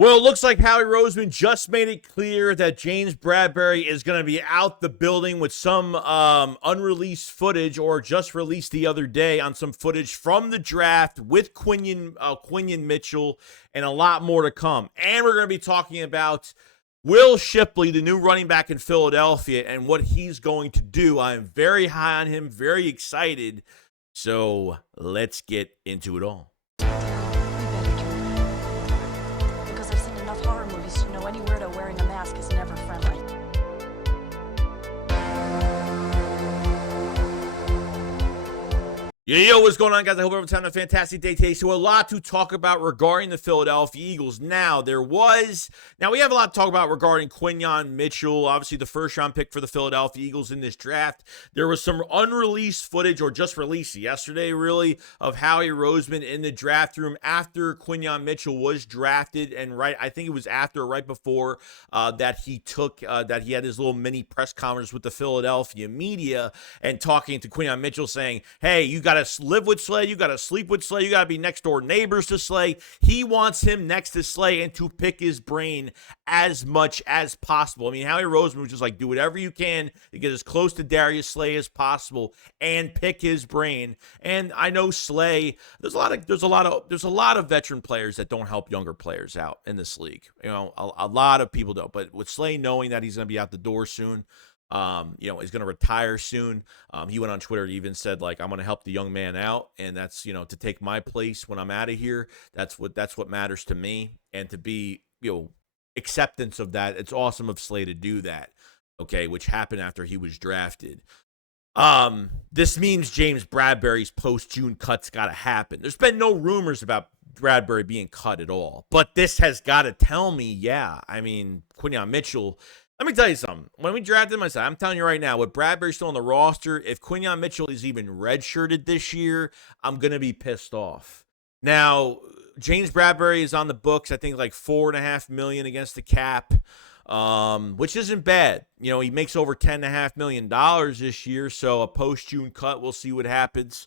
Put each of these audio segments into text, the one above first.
Well, it looks like Howie Roseman just made it clear that James Bradberry is going to be out the building with some unreleased footage, or just released the other day on some footage from the draft with Quinn Mitchell, and a lot more to come. And we're going to be talking about Will Shipley, the new running back in Philadelphia, and what he's going to do. I am very high on him, very excited. So let's get into it all. Because I've seen enough horror movies to know any weirdo wearing a mask is never friendly. Yo, what's going on, guys? I hope everyone's having a fantastic day today. So a lot to talk about regarding the Philadelphia Eagles. Now, we have a lot to talk about regarding Quinn Mitchell, obviously the first-round pick for the Philadelphia Eagles in this draft. There was some unreleased footage, or just released yesterday, really, of Howie Roseman in the draft room after Quinn Mitchell was drafted, and I think it was after or right before that he had his little mini press conference with the Philadelphia media, and talking to Quinn Mitchell, saying, hey, you got to live with Slay, you got to sleep with Slay, you got to be next door neighbors to Slay. He wants him next to Slay and to pick his brain as much as possible. I mean, Howie Roseman was just like, do whatever you can to get as close to Darius Slay as possible and pick his brain. And I know Slay, there's a lot of veteran players that don't help younger players out in this league. You know, a lot of people don't. But with Slay knowing that he's going to be out the door soon, he's going to retire soon. He went on Twitter and even said, like, I'm going to help the young man out, and that's, to take my place when I'm out of here. That's what matters to me, and to be, acceptance of that. It's awesome of Slay to do that. Okay, which happened after he was drafted. This means James Bradberry's post-June cut's got to happen. There's been no rumors about Bradberry being cut at all, but this has got to tell me, Quinn Mitchell. Let me tell you something. When we drafted him, I'm telling you right now, with Bradberry still on the roster, if Quinn Mitchell is even redshirted this year, I'm going to be pissed off. Now, James Bradberry is on the books, I think like $4.5 million against the cap, which isn't bad. He makes over $10.5 million this year, so a post-June cut, we'll see what happens.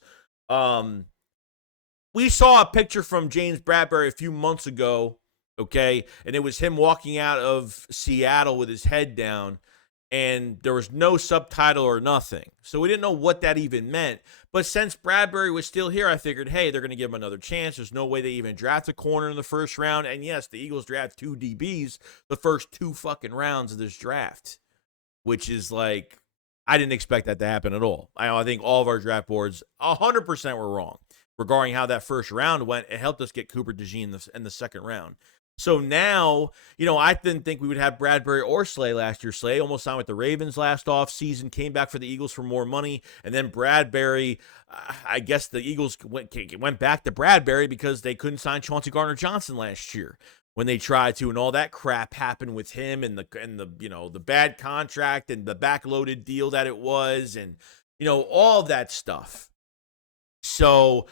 We saw a picture from James Bradberry a few months ago, okay, and it was him walking out of Seattle with his head down, and there was no subtitle or nothing. So we didn't know what that even meant. But since Bradberry was still here, I figured, hey, they're going to give him another chance. There's no way they even draft a corner in the first round. And yes, the Eagles draft 2 DBs the first 2 fucking rounds of this draft, which is like, I didn't expect that to happen at all. I think all of our draft boards 100% were wrong regarding how that first round went. It helped us get Cooper DeJean in the second round. So now, I didn't think we would have Bradberry or Slay last year. Slay almost signed with the Ravens last offseason, came back for the Eagles for more money. And then Bradberry, I guess the Eagles went back to Bradberry because they couldn't sign Chauncey Gardner-Johnson last year when they tried to, and all that crap happened with him, and the bad contract and the backloaded deal that it was, and all of that stuff. So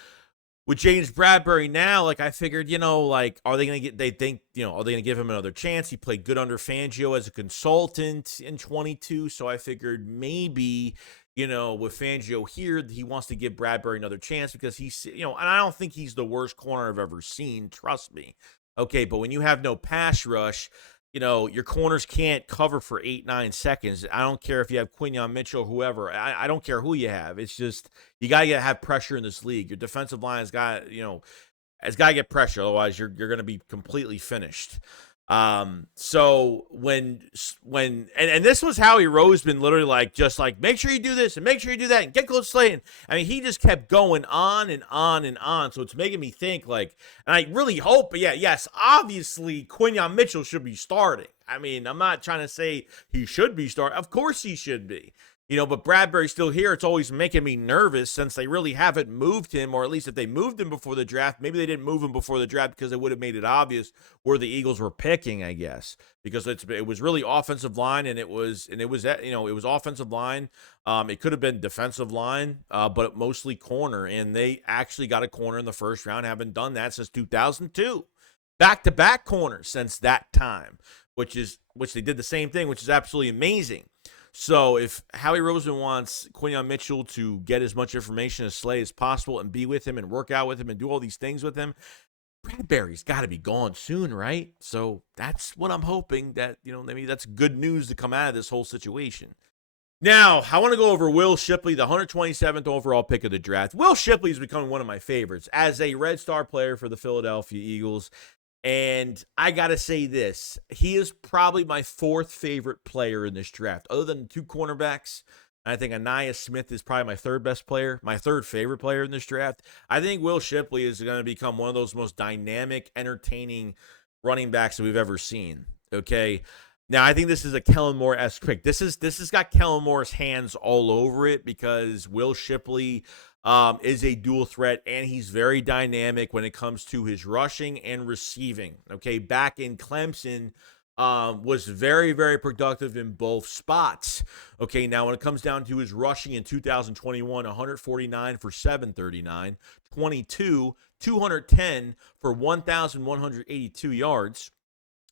with James Bradberry now, I figured, are they going to give him another chance? He played good under Fangio as a consultant in 22. So I figured maybe, with Fangio here, he wants to give Bradberry another chance because he's, and I don't think he's the worst corner I've ever seen. Trust me. Okay. But when you have no pass rush, your corners can't cover for 8-9 seconds. I don't care if you have Quinn Mitchell or whoever. I don't care who you have. It's just, you got to have pressure in this league. Your defensive line has got to get pressure. Otherwise, you're going to be completely finished. So when this was Howie Roseman literally make sure you do this and make sure you do that and get close to Slayton. I mean, he just kept going on and on and on. So it's making me think and I really hope, yes, obviously Quinn Mitchell should be starting. I mean, I'm not trying to say he should be starting. Of course he should be. But Bradberry's still here. It's always making me nervous since they really haven't moved him, or at least if they moved him before the draft, maybe they didn't move him before the draft because it would have made it obvious where the Eagles were picking, I guess, because it was really offensive line, and it was offensive line. It could have been defensive line, but mostly corner, and they actually got a corner in the first round. Haven't done that since 2002. Back-to-back corners since that time, which they did the same thing, which is absolutely amazing. So if Howie Roseman wants Quinn Mitchell to get as much information as Slay as possible and be with him and work out with him and do all these things with him, Bradberry's got to be gone soon, right? So that's what I'm hoping that, maybe that's good news to come out of this whole situation. Now, I want to go over Will Shipley, the 127th overall pick of the draft. Will Shipley is becoming one of my favorites as a Red Star player for the Philadelphia Eagles. And I got to say this, he is probably my fourth favorite player in this draft, other than the two cornerbacks. I think Anaya Smith is probably my third best player, my third favorite player in this draft. I think Will Shipley is going to become one of those most dynamic, entertaining running backs that we've ever seen. Okay. Now, I think this is a Kellen Moore-esque pick. This has got Kellen Moore's hands all over it because Will Shipley is a dual threat, and he's very dynamic when it comes to his rushing and receiving. Okay, back in Clemson, was very, very productive in both spots. Okay, now when it comes down to his rushing in 2021, 149 for 739, 22, 210 for 1,182 yards.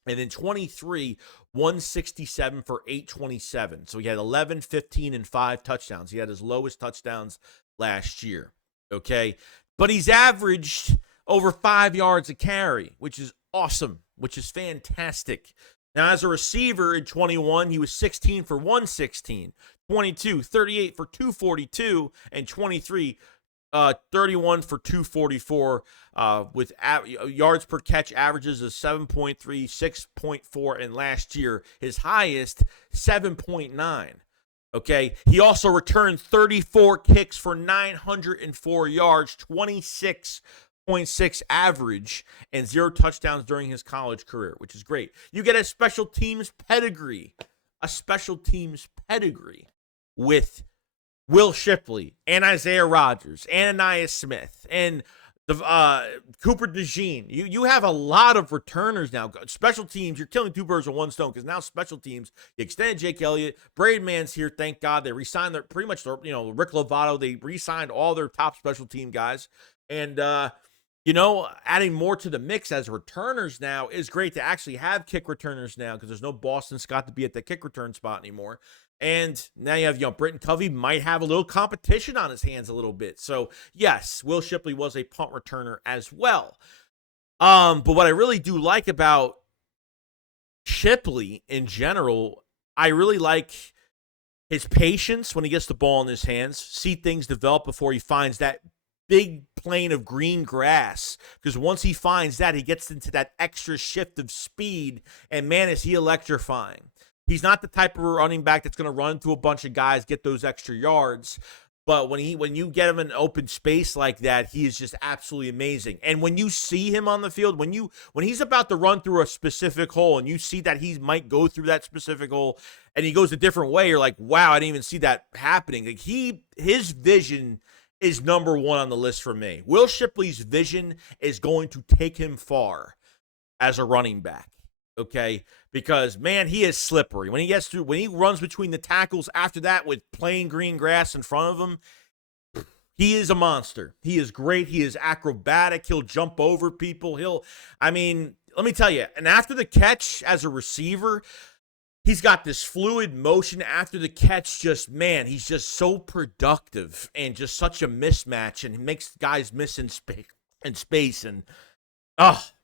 And then 23, 167 for 827. So he had 11, 15, and 5 touchdowns. He had his lowest touchdowns last year. Okay. But he's averaged over 5 yards a carry, which is awesome, which is fantastic. Now, as a receiver in 21, he was 16 for 116, 22, 38 for 242, and 23, 31 for 244 with yards per catch averages of 7.3, 6.4, and last year his highest 7.9. Okay, he also returned 34 kicks for 904 yards, 26.6 average, and 0 touchdowns during his college career, which is great. You get a special teams pedigree with Will Shipley and Isaiah Rodgers and Anaya Smith and the Cooper DeJean. You have a lot of returners now. Special teams, you're killing two birds with one stone because now special teams, you extended Jake Elliott. Braidman's here, thank God. They re-signed Rick Lovato. They re-signed all their top special team guys. And, adding more to the mix as returners now is great to actually have kick returners now because there's no Boston Scott to be at the kick return spot anymore. And now you have, Britton Covey might have a little competition on his hands a little bit. So, yes, Will Shipley was a punt returner as well. But what I really do like about Shipley in general, I really like his patience when he gets the ball in his hands, see things develop before he finds that big plane of green grass, because once he finds that, he gets into that extra shift of speed, and man, is he electrifying. He's not the type of running back that's going to run through a bunch of guys, get those extra yards. But when you get him in open space like that, he is just absolutely amazing. And when you see him on the field, when he's about to run through a specific hole and you see that he might go through that specific hole and he goes a different way, you're like, wow, I didn't even see that happening. Like his vision is number one on the list for me. Will Shipley's vision is going to take him far as a running back. Okay, because man, he is slippery. When he runs between the tackles after that with plain green grass in front of him, he is a monster. He is great. He is acrobatic. He'll jump over people. Let me tell you, and after the catch as a receiver, he's got this fluid motion after the catch. He's just so productive and just such a mismatch, and he makes guys miss in space. And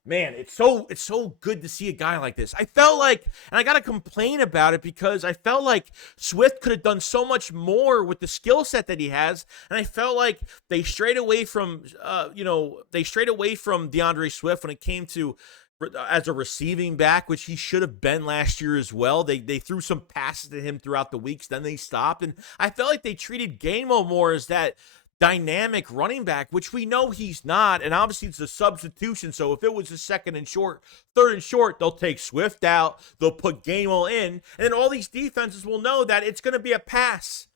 man, it's so good to see a guy like this. I felt like, and I got to complain about it because I felt like Swift could have done so much more with the skill set that he has, and I felt like they strayed away from DeAndre Swift when it came to as a receiving back, which he should have been last year as well. They threw some passes to him throughout the weeks, then they stopped, and I felt like they treated Gainwell more as that dynamic running back, which we know he's not, and obviously it's a substitution. So if it was a third and short, they'll take Swift out, they'll put Gainwell in, and then all these defenses will know that it's going to be a pass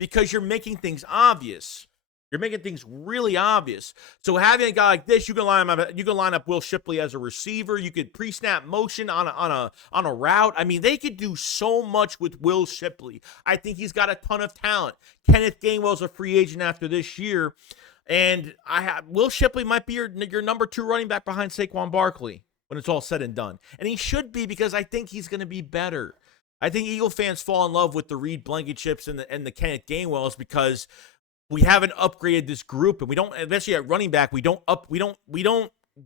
because you're making things obvious. You're making things really obvious. So having a guy like this, you can line up Will Shipley as a receiver. You could pre-snap motion on a route. I mean, they could do so much with Will Shipley. I think he's got a ton of talent. Kenneth Gainwell's a free agent after this year, and Will Shipley might be your number 2 running back behind Saquon Barkley when it's all said and done, and he should be because I think he's going to be better. I think Eagle fans fall in love with the Reed Blankenship's and the Kenneth Gainwells because we haven't upgraded this group, and we don't, especially at running back, we don't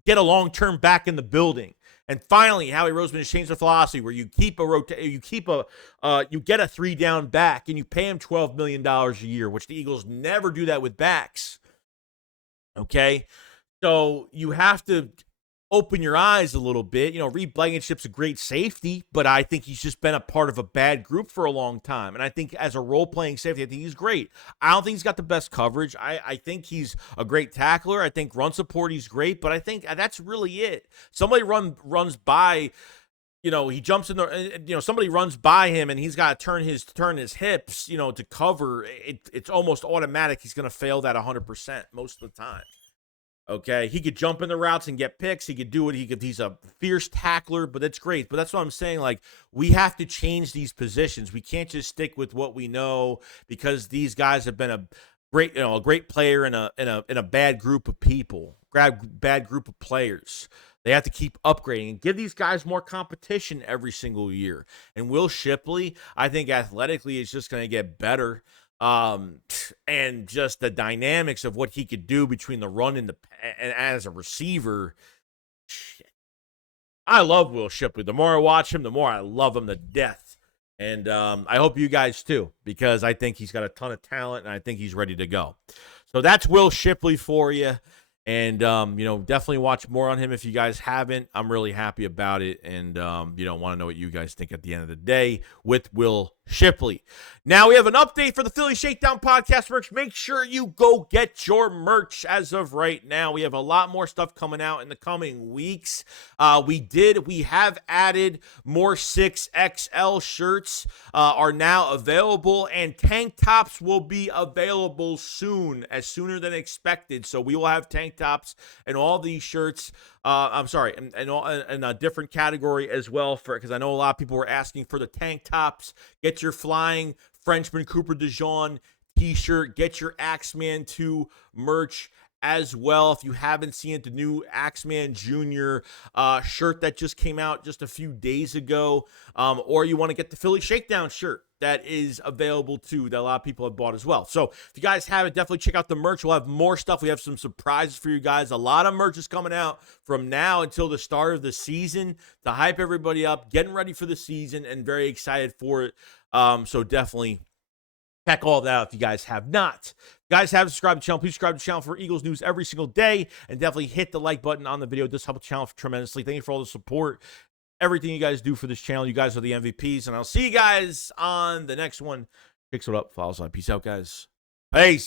get a long-term back in the building. And finally, Howie Roseman has changed the philosophy where you keep you get a 3-down back and you pay him $12 million a year, which the Eagles never do that with backs. Okay, so you have to open your eyes a little bit. Reed Blankenship's a great safety, but I think he's just been a part of a bad group for a long time. And I think as a role-playing safety, I think he's great. I don't think he's got the best coverage. I think he's a great tackler. I think run support, he's great, but I think that's really it. Somebody runs by, he jumps in the, somebody runs by him and he's got to turn his hips, to cover. It's almost automatic. He's going to fail that 100% most of the time. Okay, he could jump in the routes and get picks. He could do it. He's a fierce tackler, but that's great. But that's what I'm saying. Like, we have to change these positions. We can't just stick with what we know because these guys have been a great player in a bad group of people, bad group of players. They have to keep upgrading and give these guys more competition every single year. And Will Shipley, I think athletically is just going to get better. And just the dynamics of what he could do between the run and as a receiver. Shit. I love Will Shipley. The more I watch him, the more I love him to death. And I hope you guys too, because I think he's got a ton of talent and I think he's ready to go. So that's Will Shipley for you. And, definitely watch more on him if you guys haven't. I'm really happy about it. And, want to know what you guys think at the end of the day with Will Shipley. Now we have an update for the Philly Shakedown podcast merch. Make sure you go get your merch as of right now. We have a lot more stuff coming out in the coming weeks. We have added more 6XL shirts are now available, and tank tops will be available sooner than expected. So we will have tank tops and all these shirts. And a different category as well, because I know a lot of people were asking for the tank tops. Get your Flying Frenchman Cooper DeJean t-shirt. Get your Axeman 2 merch as well. If you haven't seen it, the new Axeman Jr. Shirt that just came out just a few days ago, or you want to get the Philly Shakedown shirt that is available too, that a lot of people have bought as well. So if you guys haven't, definitely check out the merch. We'll have more stuff. We have some surprises for you guys. A lot of merch is coming out from now until the start of the season to hype everybody up, getting ready for the season, and very excited for it. So definitely check all that out if you guys have not. If you guys haven't subscribed to the channel, please subscribe to the channel for Eagles news every single day, and definitely hit the like button on the video. It does help the channel tremendously. Thank you for all the support. Everything you guys do for this channel. You guys are the MVPs, and I'll see you guys on the next one. Picks it up, follows on. Peace out, guys. Peace.